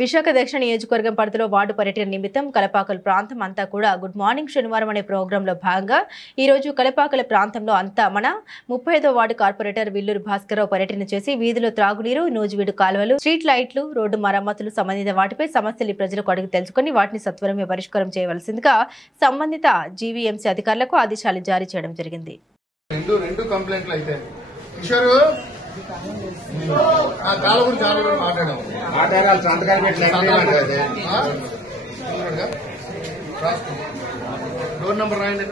విశాఖ దక్షిణ నియోజకవర్గం పరిధిలో వార్డు పర్యటన నిమిత్తం కలపాకల ప్రాంతం అంతా కూడా గుడ్ మార్నింగ్ శనివారం అనే ప్రోగ్రాంలో భాగంగా ఈ రోజు కలపాకల ప్రాంతంలో అంతా మన 35వ వార్డు కార్పొరేటర్ విల్లూరు భాస్కరరావు పర్యటన చేసి వీధిలో త్రాగునీరు, నూజివీడు కాలువలు, స్ట్రీట్ లైట్లు, రోడ్డు మరమ్మతులు సంబంధిత వాటిపై సమస్యలు ప్రజలకు అడిగి తెలుసుకుని వాటిని సత్వరమే పరిష్కారం చేయవలసిందిగా సంబంధిత జీవీఎంసీ అధికారులకు ఆదేశాలు జారీ చేయడం జరిగింది. మాట్లాడాలి సంతకాలు పెట్టి డోర్ నంబర్ రాయండి.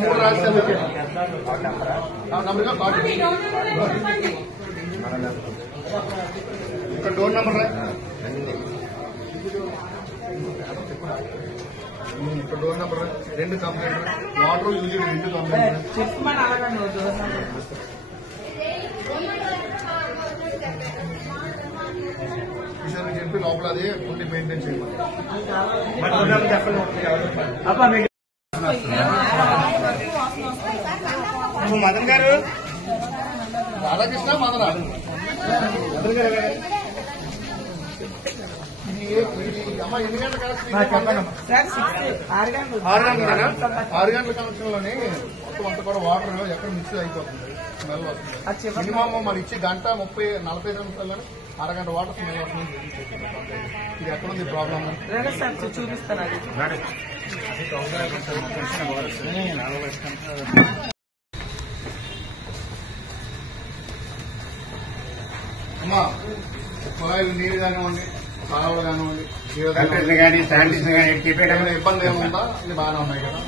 మూడు రాష్ట్రాలు ఇక్కడ డోర్ నంబర్ రా. ఇక్కడ డోర్ నంబర్ రెండు కంప్లైంట్ వాటర్ యూజ్ రెండు కంప్లైంట్ చెప్పి లోపల అది ఫుడ్ మెయింటైన్ చేయమని మదన్ గారు రాధాకృష్ణ మదన అమ్మ ఎన్ని గంటల కనెక్షన్? 6 గంటల కనెక్షన్ లోనే మొత్తం అంతా కూడా వాటర్ ఎక్కడ మిక్స్ అయిపోతుంది, స్మెల్ వస్తుంది. మినిమం మరి ఇచ్చి గంట 40-45 నిమిషాల్లోనే అరగంట వాటర్ స్మెల్ వస్తుంది. ఇది ఎక్కడ ఉంది ప్రాబ్లం? చూపిస్తాను. అమ్మా కుళాయిలు నీరు కానివ్వండి, కాలువలు కానివ్వండి, కానీ శానిటైజర్ కానీ చెప్పేటప్పుడు ఇబ్బంది ఏముందా? ఇది బాగానే ఉన్నాయి కదా.